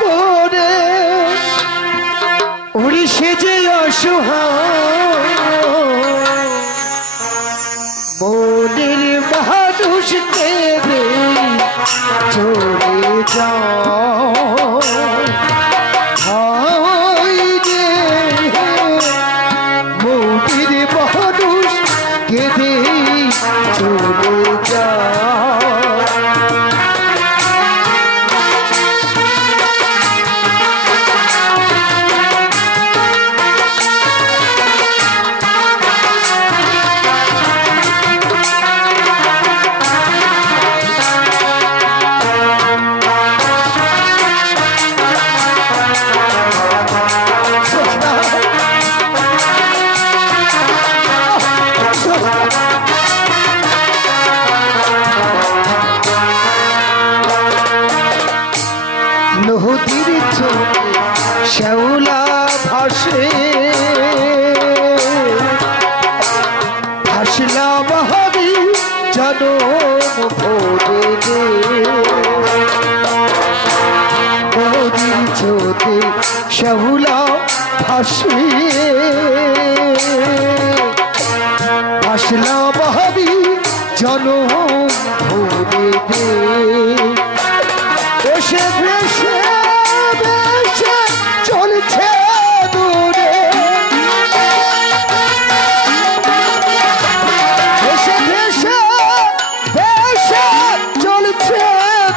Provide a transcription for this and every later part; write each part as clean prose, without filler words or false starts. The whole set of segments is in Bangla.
করে ওরে সে যে অসহায় মনের মানুষ কেঁদে চলে যায় মনের মানুষ কেঁদে চলে যায় নদীর চোখে শ্যাওলা ভাসে ভাসলাম আমি জনম ভোরে নদীর চোখে শ্যাওলা ভাসে ভাসলাম আমি জনম ভোরে বসে ভেসে ভেসে চলছে দূরে ভেসে ভেসে ভেসে চলছে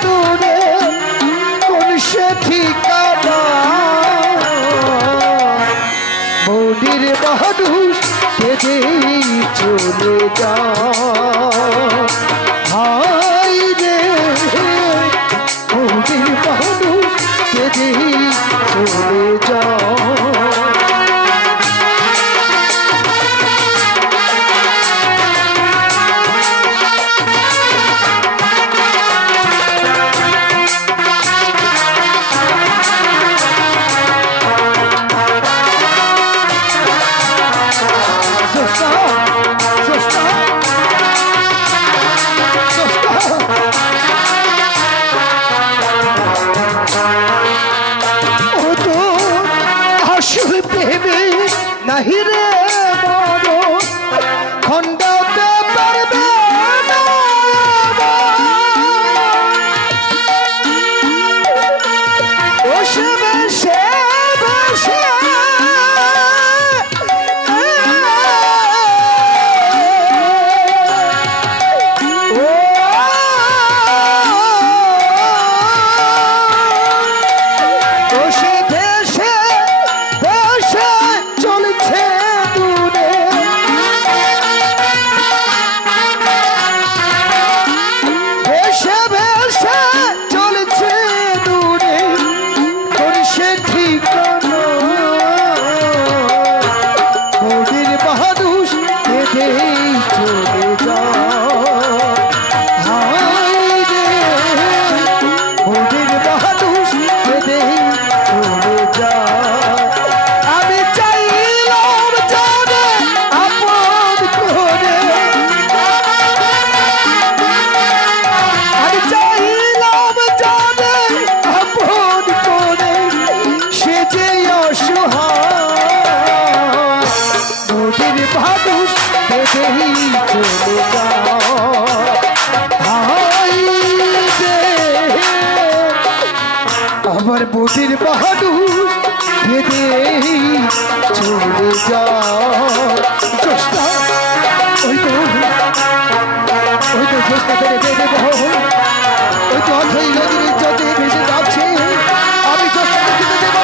দূরে কোন সে ঠিকানা মনের মানুষ কেঁদে চলে যায় হায় রে মনের মানুষ কেঁদে চলে যায় নাহি রে বড় খণ্ডতে পারবে না ও সে বসে বসে আমার বুটির বাহাদুর কেঁদে চলে যায় ওই তো চেষ্টা করে বেঁধে ওই তো অথই নদীর ইজ্জতে ভেসে যাচ্ছে আমি চেষ্টা করতে দেব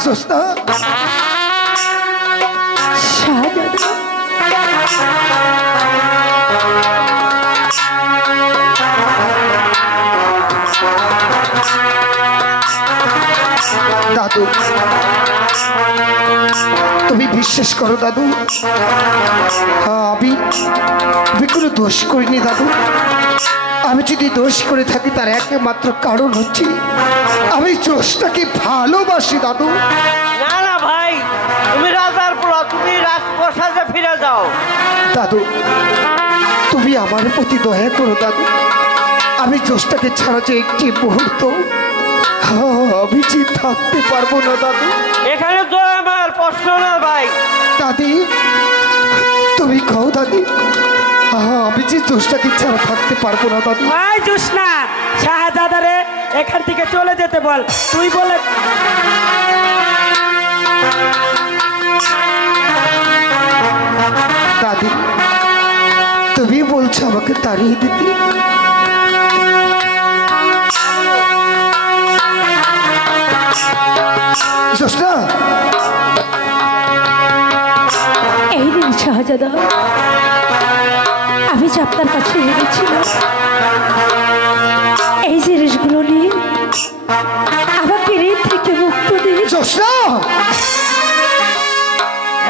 Został. দাদু তুমি বিশ্বাস করো দাদু, আমি কোনো দোষ করিনি দাদু। আমি যদি দোষ করে থাকি তার একমাত্র কারণ হচ্ছে আমি জোশটাকে ভালোবাসি দাদু। না না ভাই, তুমি রাজার পোলা, তুমি রাজপ্রাসাদে ফিরে যাও। দাদু তুমি আমার প্রতি দয়া করো দাদু। আমি জোশটাকে ছাড়া যে একটি মুহূর্ত আমি যে থাকতে পারবো না দাদু। এখানে তো আমার প্রশ্ন না ভাই। দাদি তুমি কও দাদি, আমি যে জোশটাকে ছাড়া থাকতে পারবো না দাদু। ভাই জোসনা, শাহজাদারে এখান থেকে চলে যেতে বল। তুই বলে দাদি তুমি বলছো আমাকে তাড়িয়ে দিতে? জোসনা, এই দিন শাহজাদা, আমি যে আপনার কাছে এনেছিলাম এই জিনিসগুলো নিয়ে আমার পীড়িত থেকে মুক্ত দিয়ে। জোসনা,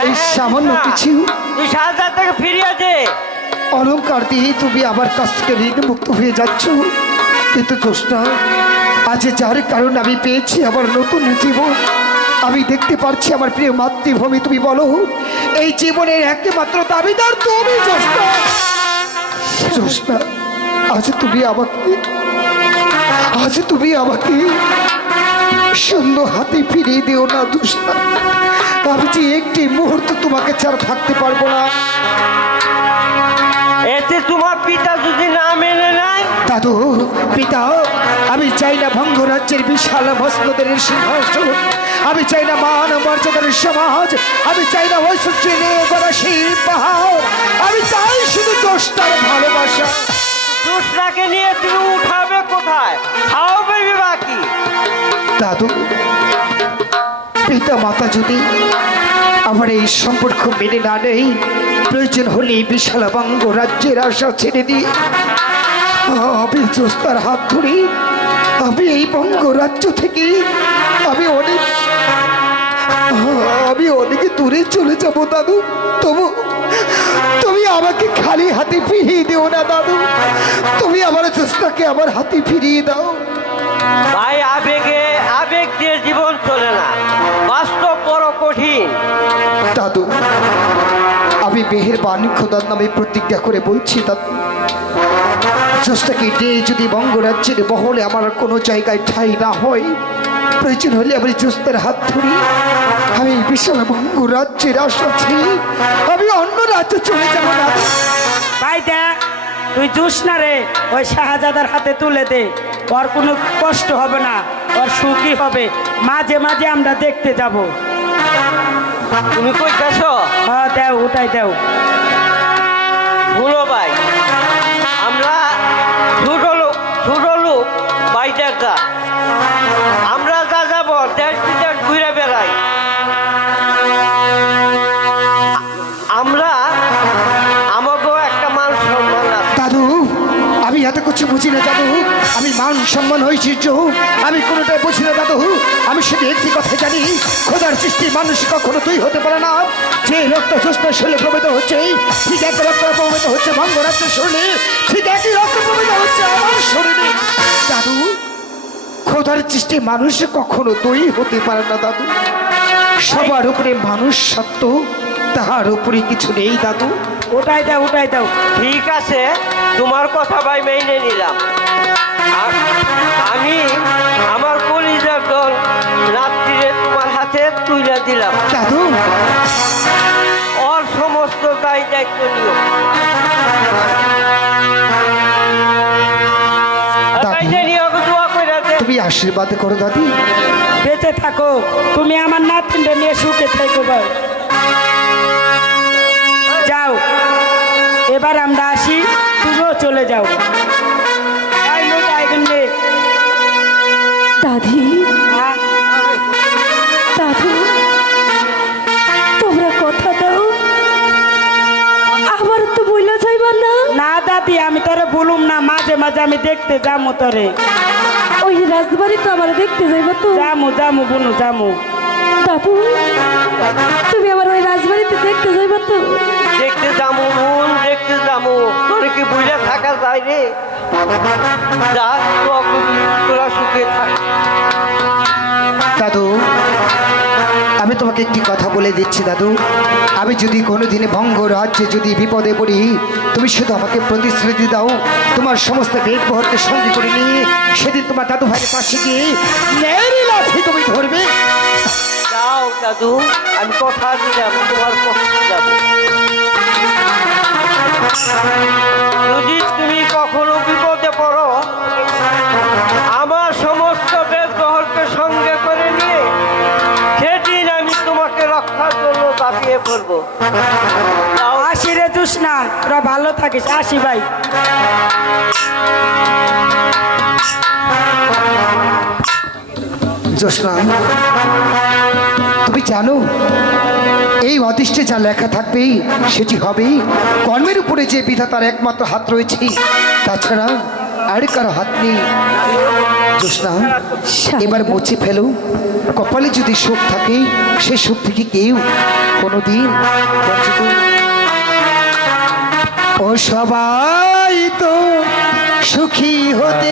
এই সামান্য কিছু তুই শাহজাদাকে ফিরিয়ে দে। অলংকার দিয়ে তুমি আমার কাছ থেকে ঋণ মুক্ত হয়ে যাচ্ছ, কিন্তু জোসনা আজ যার কারণ আমি পেয়েছি আমার নতুন জীবন, আমি দেখতে পারছি আমার প্রিয় মাতৃভূমি। তুমি বলো এই জীবনের একমাত্র দাবিদার তুমি জোসনা। জোসনা আজ তুমি আমাকে শূন্য হাতে ফিরিয়ে দিও না জোসনা। আমি যে একটি মুহূর্ত তোমাকে ছাড়া থাকতে পারবো না। এতে তোমার পিতা যদি না মেনে নেয়? দাদু পিতা, আমি চাই না ভঙ্গ রাজ্যের বিশাল মসনদের সিংহাসন, আমি চাই না মান মর্যাদার সমাজ, আমি চাই না ঐশ্বর্যের পাহাড়, আমি চাই শুধু জোশটার ভালোবাসা। জোসনাকে নিয়ে তুমি উঠাবে কোথায়, খাওয়াবে বাকি? দাদু পিতা মাতা যদি আমার এই সম্পর্ক মেনে না নেই, প্রয়োজন হলে বিশাল বঙ্গ রাজ্যের আশা ছেড়ে দিই। আমি জোস্তার হাত ধরি, আমি এই বঙ্গ রাজ্য থেকে আমি অনেক দূরে চলে যাব দাদু। তবু তুমি আমাকে খালি হাতে ফিরিয়ে দিও না দাদু। তুমি আমার জোস্তাকে আমার হাতে ফিরিয়ে দাও। ভাই, আবেগ দিয়ে জীবন চলে না, বাস্তব বড় কঠিন। দাদু আমি মেহেরবান খোদার নামে প্রতিজ্ঞা করে বলছি দাদু, জোশটাকে নিয়ে যদি বঙ্গরাজ্যের বহলে আমার কোনো জায়গায় ঠাঁই না হয়, প্রয়োজন হলে আমি জোস্তার হাত ধরি, আমি বিশাল বঙ্গরাজ্যের আশা ছেড়ে আমি অন্য রাজ্যে চলে যাব না। ভাই দেখ, তুই জোসনা রে ওই শাহজাদার হাতে তুলে দে, ওর কোনো কষ্ট হবে না, ওর সুখী হবে। মাঝে মাঝে আমরা দেখতে যাব। তুমি কই গেছো? হ্যাঁ দেও, ওটাই দেও। শুনো ভাই, আমরা ছোট লোক বাইটারটা, আমরা যা যাবো দেশ বিদেশ ঘুরে বেড়াই। আমরা আমাকেও একটা মান সম্মান আছে। দাদু আমি এত কিছু বুঝি না দাদু, আমি মান সম্মান হয়েছি আমি কোনোটাই বুঝি না দাদু। আমি শুধু একটি কথা জানি, খোদার সৃষ্টি মানুষ কখনো তুই হতে পারে না। যে রক্ত জোস্নার শরীরে প্রবেদ হচ্ছে, ঠিক একই রক্ত প্রবেদ হচ্ছে বঙ্গরাজ্যের শরীরে, ঠিক একই রক্ত প্রবেদ হচ্ছে আমার শরীরে। দাদু খোদার সৃষ্টি মানুষ কখনো তুই হতে পারে না দাদু। সবার উপরে মানুষ সত্য, তাহার উপরে কিছু নেই দাদু। ওটাই দাও, ওটাই দাও। ঠিক আছে, তোমার কথা ভাই মেনে নিলাম। আমি আমার কলিজার দল রাত্রিরে তোমার হাতে তুলে দিলাম। দাদু ওর সমস্ত দায় দায়িত্ব নিও। তুমি আশীর্বাদ করো দাদি। বেঁচে থাকো, তুমি আমার নাতিনটা নিয়ে সুখে থাকো। ভাই যাও, এবার আমরা আসি, তুমিও চলে যাও। দাদি, দাদু, তোমরা কথা দাও, আবার তো বইলা যাইবা না? না দাদি, আমি তোরে বলুম না, মাঝে মাঝে আমি দেখতে যাবো তোরে। ওই রাজবাড়ি তো আমার দেখতে যাইবা তো? যামু যামু বোনু যামু। বাবু তুমি আমার ওই রাজবাড়িতে দেখতে যাইবা তো? দেখতে যাবো বোন, দেখতে যাবো। তোর কি বুঝে থাকা যায় রে? যা তোরা সুখে থাক। দাদু, আমি তোমাকে একটি কথা বলে দিচ্ছি দাদু, আমি যদি কোনোদিনে ভঙ্গ রাজ্যে যদি বিপদে পড়ি, তুমি শুধু আমাকে প্রতিশ্রুতি দাও, তোমার সমস্ত বেদ বহরকে সঙ্গে করে নিয়ে সেদিন তোমার দাদু ভাইয়ের পাশে গিয়ে ন্যায়েরই লাঠি তুমি ধরবে। যাও দাদু, আমি কথা দিলাম তোমার পক্ষে যাব। যদি তুমি কখনো বিপদে পড়ো, আমার সমস্ত বেদ বহরকে সঙ্গে করে নিয়ে সেদিন আমি তোমাকে রক্ষার জন্য দাপিয়ে পড়বো। যাও। আসি রে জুসনা, তোরা ভালো থাকিস। আসি ভাই। জোসনা, তুমি জানো এই অদৃষ্টে যা লেখা থাকবে সেটি হবে। কর্মের উপরে যে বিধাতার একমাত্র হাত রয়েছে, তাছাড়া আর কারো হাত নেই। জোসনা, এবার মুছে ফেলো। কপালে যদি সুখ থাকে, সে সুখ থেকে কেউ কোনোদিন বঞ্চিত। ও সবাই তো সুখী হতে